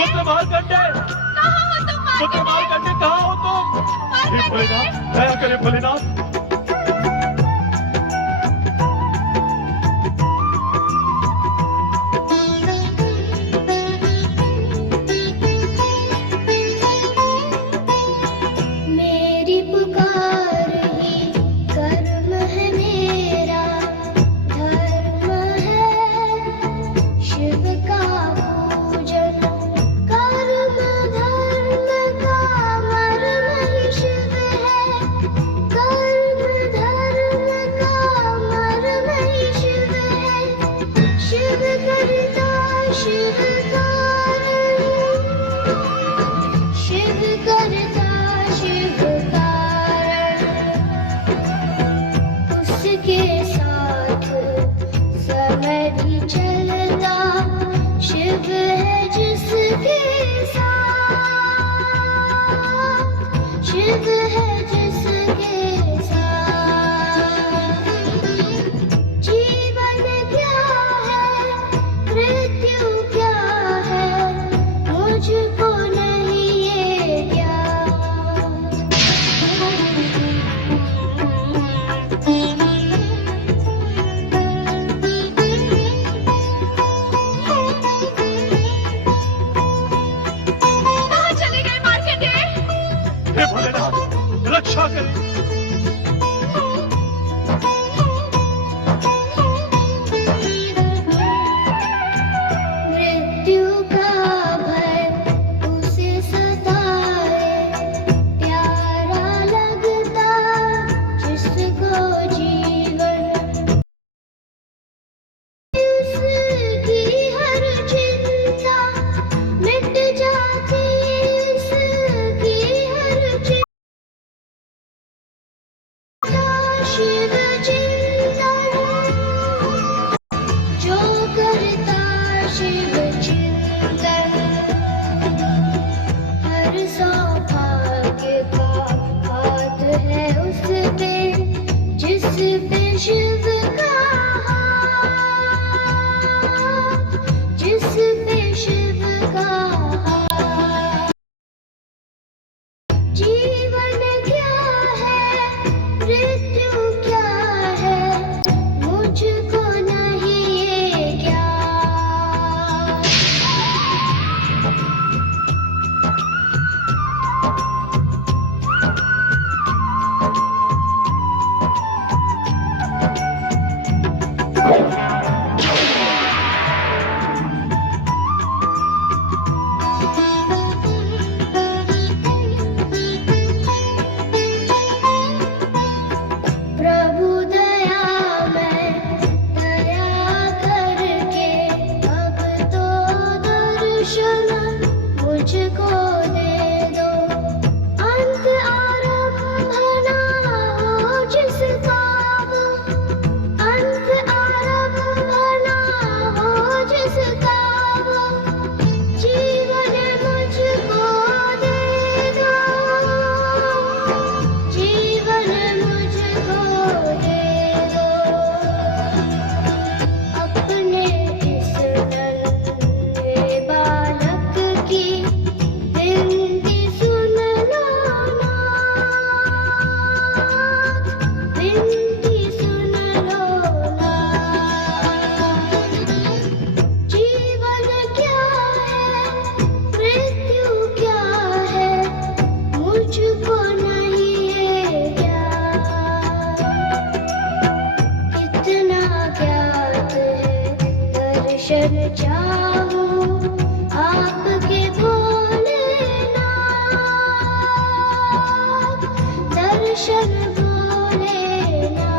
पुत्र मार्कंडे, कहाँ हो तुम पुत्र मार्कंडे, कहाँ हो तुम? हे भोलेनाथ, दया करे भोलेनाथ। मेरी पुकार ही कर्म है मेरा, धर्म है शिव का पूजन। कर्म धर्म का मर्म ही शिव है, कर्म धर्म का मर्म ही शिव है। शिव करता शिव कारण, शिव करता शिव कारण, उसके साथ समय भी चलता शिव है जिसके साथ, शिव है जिसके साथ। जीवन क्या है, मृत्यु क्या है, मुझको नहीं ये ज्ञात। कहाँ चले गए मार्कंडे? हे भोलेनाथ, रक्षा करें। मृत्यु का भय उसे सताए, प्यारा लगता जिसको जीवन। उसकी हर चिंता मिट जाती, उसकी हर चिंता शिव चिंतन। जो करता शिव चिंतन, हर सौभाग्य का हाथ है उस पे, जिस पे शिव का हाथ, जिस पे शिव का हाथ। जीवन क्या है, मृत्यु क्या है, मुझको नहीं ये ज्ञात। प्रभु दयामय, दया करके अब तो दर्शन मुझको दे दो। अंत आरंभ ना हो जिसका वो, अंत आरंभ ना हो जिसका वो, जीवन मुझको दे दो, जीवन मुझको दे दो। अपने इस नन्हे बालक की विनती सुन लो नाथ, विनती सुन लो नाथ। जीवन क्या है, मृत्यु क्या है, मुझको नहीं ये ज्ञात। कितना ज्ञात है, दर्शन चाहूं आपके भोलेनाथ, दर्शन भोलेनाथ।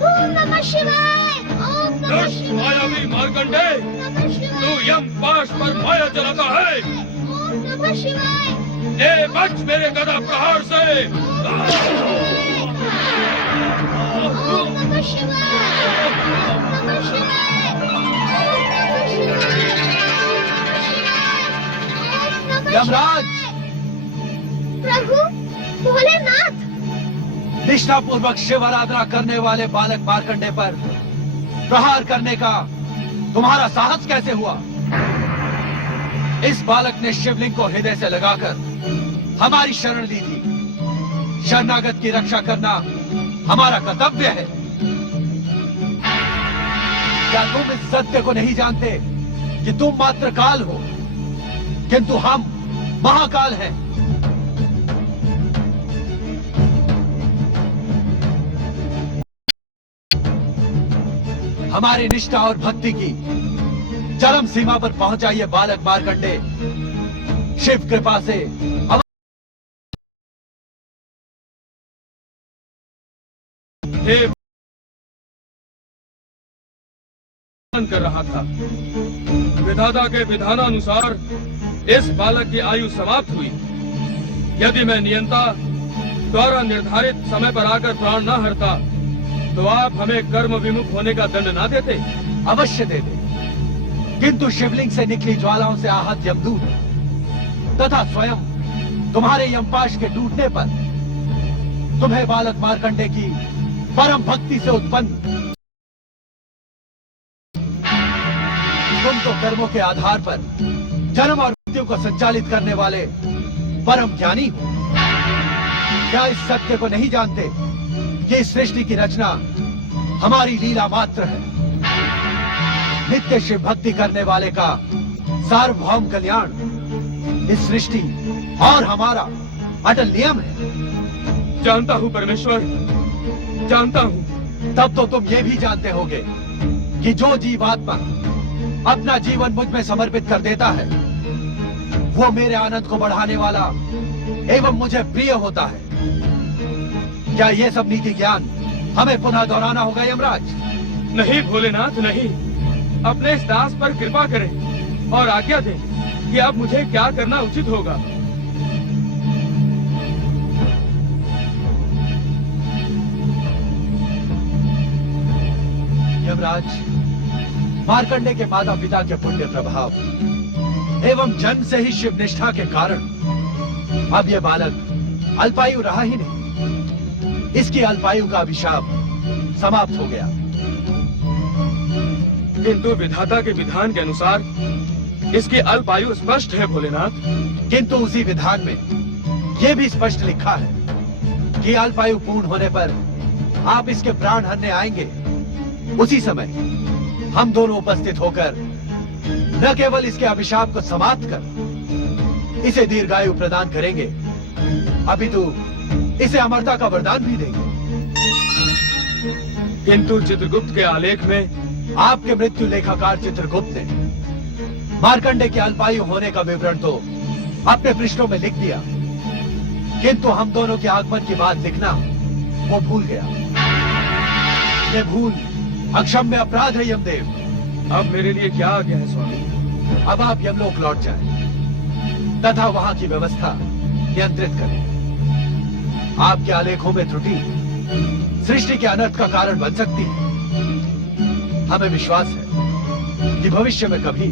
ओम नमः शिवाय, ओम नमः दुष्ट शिवाय, मायावी मार्कंडे, नमः तू शिवाय, यम पाश पर माया जलाता है। ओम नमः शिवाय, ए बच मेरे गदा प्रहार से। ओम नमः शिवाय, ओम नमः शिवाय, ओम नमः शिवाय। यमराज! प्रभु भोलेनाथ। निष्ठापूर्वक शिव आराधना करने वाले बालक मार्कंडे पर प्रहार करने का तुम्हारा साहस कैसे हुआ? इस बालक ने शिवलिंग को हृदय से लगाकर हमारी शरण ली थी। शरणागत की रक्षा करना हमारा कर्तव्य है। क्या तुम इस सत्य को नहीं जानते कि तुम मात्र काल हो, किंतु हम महाकाल हैं? हमारी निष्ठा और भक्ति की चरम सीमा पर पहुंचा ये बालक मार्कंडे शिव कृपा से कर रहा था। विधाता के विधानानुसार इस बालक की आयु समाप्त हुई। यदि मैं नियंता द्वारा निर्धारित समय पर आकर प्राण न हरता तो आप हमें कर्म विमुख होने का दंड ना देते? अवश्य देते, किंतु शिवलिंग से निकली ज्वालाओं से आहत यमदूत तथा स्वयं तुम्हारे यमपाश के टूटने पर तुम्हें बालक मार्कंडे की परम भक्ति से उत्पन्न तुम तो कर्मों के आधार पर जन्म और मृत्यु को संचालित करने वाले परम ज्ञानी हो। क्या इस सत्य को नहीं जानते कि इस सृष्टि की रचना हमारी लीला मात्र है? नित्य शिव भक्ति करने वाले का सार्वभौम कल्याण इस सृष्टि और हमारा अटल नियम है। जानता हूँ परमेश्वर, जानता हूँ। तब तो तुम ये भी जानते होगे कि जो जीवात्मा अपना जीवन मुझ में समर्पित कर देता है वो मेरे आनंद को बढ़ाने वाला एवं मुझे प्रिय होता है। क्या ये सब नीति ज्ञान हमें पुनः दोहराना होगा यमराज? नहीं भोलेनाथ, नहीं। अपने इस दास पर कृपा करें और आज्ञा दें कि अब मुझे क्या करना उचित होगा। यमराज, मार्कंडे के माता पिता के पुण्य प्रभाव एवं जन्म से ही शिव निष्ठा के कारण अब यह बालक अल्पायु रहा ही नहीं। इसकी अल्पायु का अभिशाप समाप्त हो गया। किंतु विधाता के विधान के अनुसार इसकी अल्पायु स्पष्ट है भोलेनाथ। किंतु उसी विधान में यह भी स्पष्ट लिखा है कि अल्पायु पूर्ण होने पर आप इसके प्राण हरने आएंगे। उसी समय हम दोनों उपस्थित होकर न केवल इसके अभिशाप को समाप्त कर इसे दीर्घायु प्रदान करेंगे, अपितु इसे अमरता का वरदान भी देंगे। किंतु चित्रगुप्त के आलेख में आपके मृत्यु लेखाकार चित्रगुप्त ने मार्कंडे के अल्पायु होने का विवरण तो अपने पृष्ठों में लिख दिया, किंतु हम दोनों के आगमन की बात लिखना वो भूल गया। ये भूल अक्षम्य अपराध है यमदेव। अब मेरे लिए क्या आज्ञा है स्वामी? अब आप यमलोक लौट जाएं तथा वहां की व्यवस्था नियंत्रित करें। आपके आलेखों में त्रुटि सृष्टि के अनर्थ का कारण बन सकती है। हमें विश्वास है कि भविष्य में कभी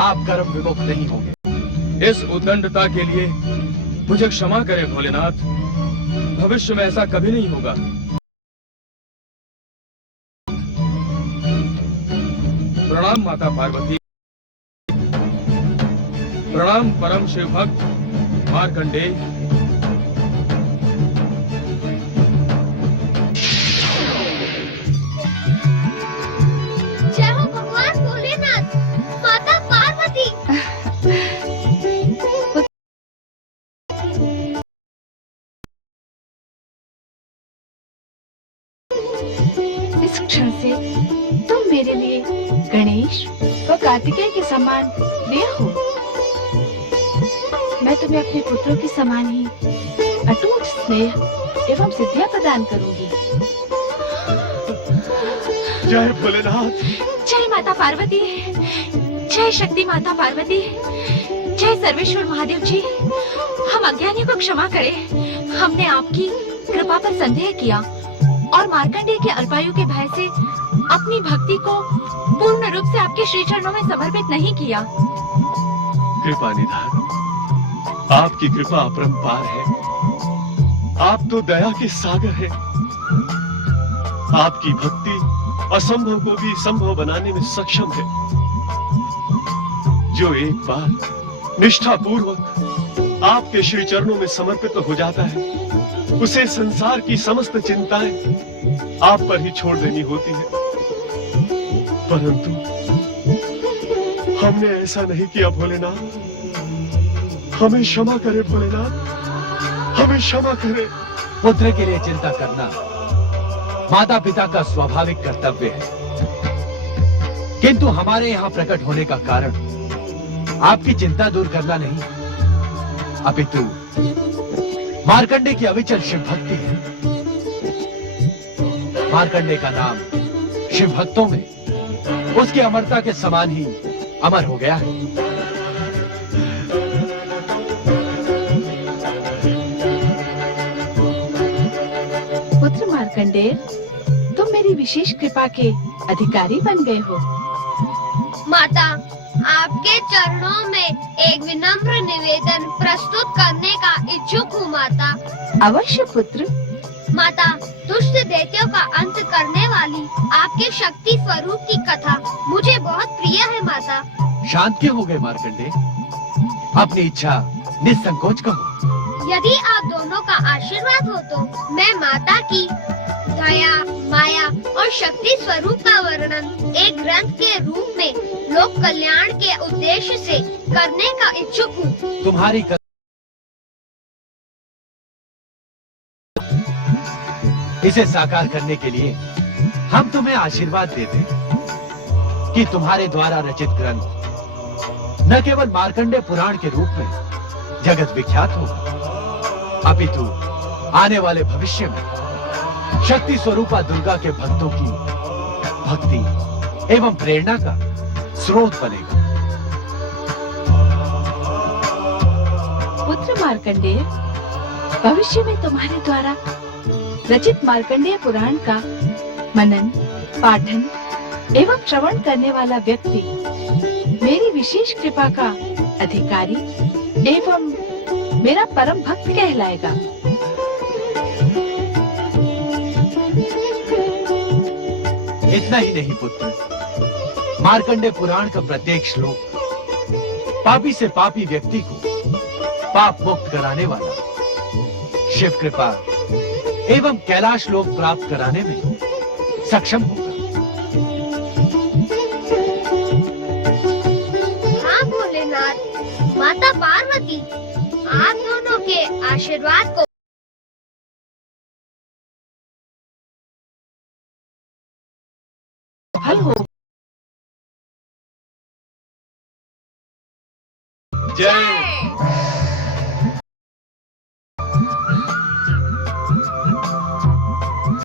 आप कर्म विमुख नहीं होंगे। इस उद्दंडता के लिए मुझे क्षमा करें भोलेनाथ। भविष्य में ऐसा कभी नहीं होगा। प्रणाम माता पार्वती। प्रणाम परम शिव भक्त मार्कंडे। जय हो भगवान भोलेनाथ, माता पार्वती। इस क्षण से तुम मेरे लिए गणेश व कार्तिकेय के समान प्रिय हो। मैं तुम्हें अपने पुत्रों के समान ही अटूट स्नेह एवं सिद्धियां प्रदान करूंगी। जय भोलेनाथ। जय माता पार्वती, जय शक्ति माता पार्वती, जय सर्वेश्वर महादेव जी। हम अज्ञानियों को क्षमा करें। हमने आपकी कृपा पर संदेह किया और मार्कंडेय के अल्पायु के भय से अपनी भक्ति को पूर्ण रूप से आपके श्री चरणों में समर्पित नहीं किया। कृपा निधान, आपकी कृपा अपरंपार है। आप तो दया के सागर हैं। आपकी भक्ति असंभव को भी संभव बनाने में सक्षम है। जो एक बार निष्ठापूर्वक आपके श्री चरणों में समर्पित हो जाता है, उसे संसार की समस्त चिंताएं आप पर ही छोड़ देनी होती है। परंतु हमने ऐसा नहीं किया भोलेनाथ। हमें क्षमा करे भोलेनाथ, हमें क्षमा करे। पुत्र के लिए चिंता करना माता पिता का स्वाभाविक कर्तव्य है, किंतु हमारे यहाँ प्रकट होने का कारण आपकी चिंता दूर करना नहीं, अपितु मार्कंडे की अविचल शिव भक्ति है। मार्कंडे का नाम शिव भक्तों में उसकी अमरता के समान ही अमर हो गया है। पुत्र मार्कंडेय, तुम मेरी विशेष कृपा के अधिकारी बन गए हो। माता, आपके चरणों में एक विनम्र निवेदन प्रस्तुत करने का इच्छुक हूँ माता। अवश्य पुत्र। माता, दुष्ट दैत्यों का अंत करने वाली आपके शक्ति स्वरूप की कथा मुझे बहुत प्रिय है माता। शांत क्यों हो गए मार्कंडे? अपनी इच्छा निसंकोच कहो। यदि आप दोनों का आशीर्वाद हो तो मैं माता की दया, माया और शक्ति स्वरूप का वर्णन एक ग्रंथ के रूप में लोक कल्याण के उद्देश्य से करने का इच्छुक हूँ। तुम्हारी इसे साकार करने के लिए हम तुम्हें आशीर्वाद देते हैं कि तुम्हारे द्वारा रचित ग्रंथ न केवल मार्कंडे पुराण के रूप में जगत विख्यात होगा, अपितु आने वाले भविष्य में शक्ति स्वरूपा दुर्गा के भक्तों की भक्ति एवं प्रेरणा का स्रोत बनेगा। पुत्र मार्कंडेय, भविष्य में तुम्हारे द्वारा रचित मार्कंडेय पुराण का मनन, पाठन एवं श्रवण करने वाला व्यक्ति मेरी विशेष कृपा का अधिकारी एवं मेरा परम भक्त कहलाएगा। इतना ही नहीं पुत्र, मार्कंडे पुराण का प्रत्येक श्लोक पापी से पापी व्यक्ति को पाप मुक्त कराने वाला, शिव कृपा एवं कैलाश लोक प्राप्त कराने में सक्षम होगा। हाँ भोलेनाथ, माता पार्वती, आप दोनों के आशीर्वाद को सफल हो। जय